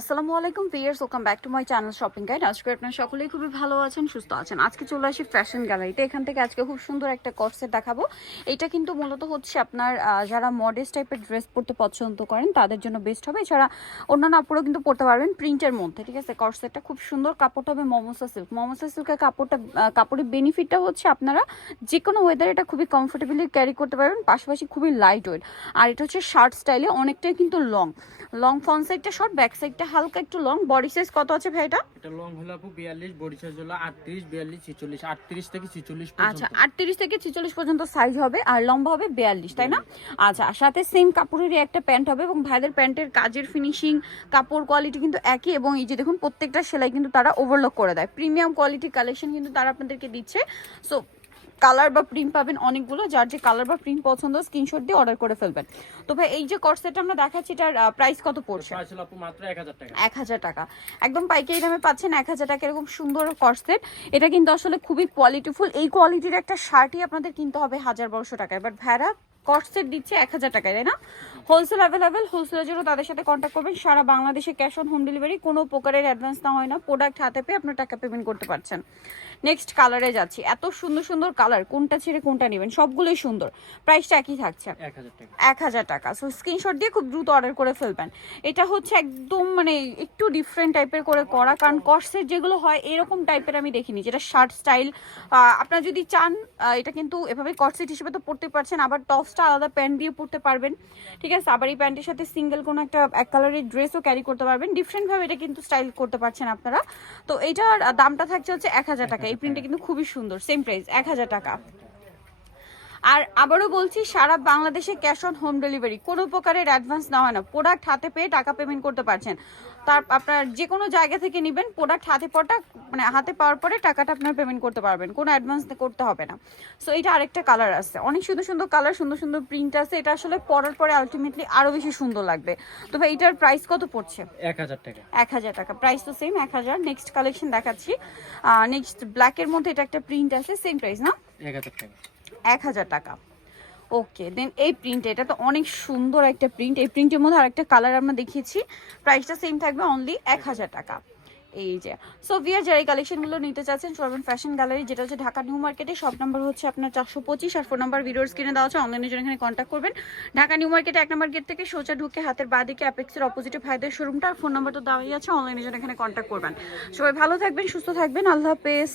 আসসালামু আলাইকুম viewers welcome back to my channel shopping guide আজকে আপনারা সকলেই খুবই ভালো আছেন, সুস্থ আছেন। আজকে চলে আসি ফ্যাশন গ্যালারিতে এখান থেকে আজকে খুব সুন্দর একটা কর্সেট দেখাবো। এটা কিন্তু মূলত হচ্ছে আপনার যারা মডেস্ট টাইপের ড্রেস পরতে পছন্দ করেন, তাদের জন্য বেস্ট হবে। এছাড়া অন্যান্য আপুরও কিন্তু পরতে পারবেন প্রিন্টের মধ্যে, ঠিক আছে? কর্সেটটা খুব সুন্দর কাপড়টা হবে মমসা সিল্ক মমসা সিল্কের কাপড়টা কাপড়ের বেনিফিটটা হচ্ছে আপনারা যে কোনো ওয়েদার এটা খুবই কমফোর্টেবলি ক্যারি করতে পারবেন, পাশাপাশি খুবই লাইট ওয়েট আর এটা হচ্ছে শার্ট স্টাইলে অনেকটাই কিন্তু লং লং ফ্রন্ট সাইডটা শর্ট ব্যাক সাইডটা হালকা একটু লং বডি সাইজ কত আছে ভাই এটা? এটা লং হলো আপু বিয়াল্লিশ বডি সাইজ হলো আটত্রিশ বিয়াল্লিশ ছিচল্লিশ আটত্রিশ থেকে ছিচল্লিশ আচ্ছা আটত্রিশ থেকে ছেচল্লিশ পর্যন্ত সাইজ হবে আর লম্বা হবে বিয়াল্লিশ তাই না? আচ্ছা আর সাথে সেম কাপড়েরই একটা প্যান্ট হবে এবং ভাইদের প্যান্টের কাজের ফিনিশিং কাপড় কোয়ালিটি কিন্তু একই এবং এই যে দেখুন প্রত্যেকটা সেলাই কিন্তু তারা ওভারলক করে দেয়। প্রিমিয়াম কোয়ালিটি কালেকশন কিন্তু তারা আপনাদেরকে দিচ্ছে। সো কালার বা প্রিন্ট পাবেন অনেকগুলো যার যে কালার বা প্রিন্ট পছন্দ স্ক্রিনশট দিয়ে অর্ডার করে ফেলবেন। তো ভাই এই যে কর্সেট আমরা দেখাচ্ছি এটার প্রাইস কত পড়ছে? প্রাইস আপু মাত্র এক হাজার টাকা। একদম পাইকারি দামে পাচ্ছেন এক হাজার টাকা এরকম সুন্দর কর্সেট এটা কিন্তু আসলে খুবই কোয়ালিটিফুল এই কোয়ালিটির একটা শার্টই আপনাদের কিনতে হবে হাজার বারোশো টাকায়। বাট ভ্যারা কর্সেট দিচ্ছে এক হাজার টাকায় তাই না? হোলসেল অ্যাভেলেবেল হোলসেলের জন্য তাদের সাথে কন্ট্যাক্ট করবেন। সারা বাংলাদেশে ক্যাশ অন হোম ডেলিভারি কোনো প্রকারের অ্যাডভান্স না হয় না। প্রোডাক্ট হাতে পেয়ে আপনার টাকা পেমেন্ট করতে পারছেন। নেক্সট কালারে যাচ্ছি। এত সুন্দর সুন্দর কালার কোনটা ছেড়ে কোনটা নেবেন? সবগুলোই সুন্দর। প্রাইসটা একই থাকছে। এক হাজার টাকা। সো স্ক্রিনশট দিয়ে খুব দ্রুত অর্ডার করে ফেলবেন। এটা হচ্ছে একদম মানে একটু ডিফারেন্ট টাইপের করে করা। কারণ কর্সের যেগুলো হয় এরকম টাইপের আমি দেখিনি। যেটা শার্ট স্টাইল আপনারা যদি চান এটা কিন্তু এভাবে কর্সেট হিসেবে তো পড়তে পারছেন। আবার টপসটা আলাদা প্যান্ট দিয়ে পরতে পারবেন। ঠিক আছে, আবার এই প্যান্টের সাথে সিঙ্গেল কোনো একটা এক কালারের ড্রেসও ক্যারি করতে পারবেন। ডিফারেন্টভাবে এটা কিন্তু স্টাইল করতে পারছেন আপনারা। তো এইটার দামটা থাকছে হচ্ছে এক হাজার টাকা। এই প্রিন্টটা কিন্তু খুবই সুন্দর সেম প্রাইস এক হাজার টাকা। আর আবারও বলছি সারা বাংলাদেশে ক্যাশ অন হোম ডেলিভারি। কোনো প্রকারের অ্যাডভান্স নেওয়া হয় না। প্রোডাক্ট হাতে পেয়ে টাকা পেমেন্ট করতে পারছেন। তার আপনার যে কোনো জায়গা থেকে নেবেন প্রোডাক্ট হাতে পড়টা মানে হাতে পাওয়ার পরে টাকাটা আপনার পেমেন্ট করতে পারবেন। কোনো অ্যাডভান্স করতে হবে না। সো এটা আরেকটা কালার আছে। অনেক সুন্দর সুন্দর কালার সুন্দর সুন্দর প্রিন্ট আছে। এটা আসলে পরার পরে আলটিমেটলি আরও বেশি সুন্দর লাগবে। তো ভাই এটার প্রাইস কত পড়ছে? এক হাজার টাকা। এক হাজার টাকা। প্রাইস তো সেম এক হাজার। নেক্সট কালেকশন দেখাচ্ছি। নেক্সট ব্ল্যাকের মধ্যে এটা একটা প্রিন্ট আছে সেম প্রাইস না? এক হাজার টাকা। এক হাজার টাকা। ওকে দেন এই প্রিন্ট এটা তো অনেক সুন্দর একটা প্রিন্ট এই প্রিন্টের মধ্যে আরেকটা কালার আমরা দেখিয়েছি। প্রাইসটা সেম থাকবে অনলি এক হাজার টাকা। এই যে সো ভিয়ার যারা এই কালেকশনগুলো নিতে চাচ্ছেন সরবেন ফ্যাশন গ্যালারি যেটা হচ্ছে ঢাকা নিউ মার্কেটে সব নাম্বার হচ্ছে আপনার চারশো পঁচিশ আর ফোন নাম্বার ভিডিওর স্ক্রিনে দেওয়া আছে। অনলাইনে জন্য এখানে কন্ট্যাক্ট করবেন। ঢাকা নিউ মার্কেটে এক নম্বর গেট থেকে সোজা ঢুকে হাতের বাঁ দিকে অ্যাপেক্সের অপোজিটে ভাইদের শোরুমটা আর ফোন নাম্বার তো দেওয়াই আছে। অনলাইনে জন্য এখানে কন্ট্যাক্ট করবেন। সবাই ভালো থাকবেন, সুস্থ থাকবেন। আল্লাহ হাফেজ।